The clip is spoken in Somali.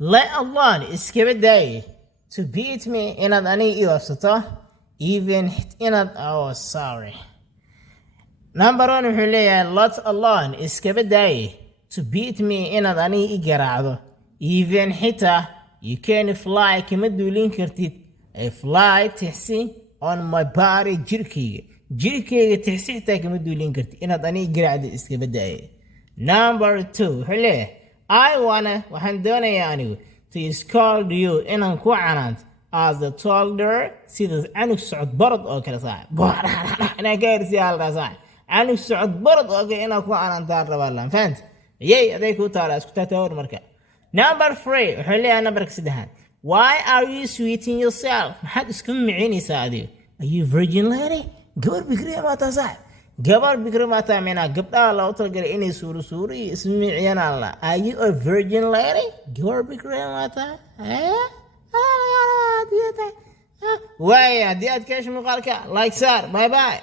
let alone iskaba daay to beat me inaad aniga i oofsato even inaad sorry number 1 wuxuu leeyahay let alone iskaba daay to beat me inaad aniga i garaacdo even xitaa you can fly kama duulin kartid a fly tixsi on my body jirkayga tixsi xitaa kama duulin kartid inaad aniga garaacdo iskaba daay number 2 wuxuu leeyahay waxaan doonayaa anigu to scold you inaan ku canaanto as the toddler sida anug socod barad oo kale inaan ka hersiya halkaa anug socod barad oo kale inaan ku canaantaan rabaa laan fahamta yay aday ku taala isku taatawar marka number 3 wuxuu leeyahay numberka 3 why are you sweeting yourself maxaad isku micinaysaa adiga are you virgin lady gabar bikri ma tahay gabar bikri ma tahay meena gabdhaha loo talgalay inay suuru ismiciyaan alla are you a virgin lady gabar bikri ma tahay waaya haddii aad ka hesho muuqaalka like saar bye bye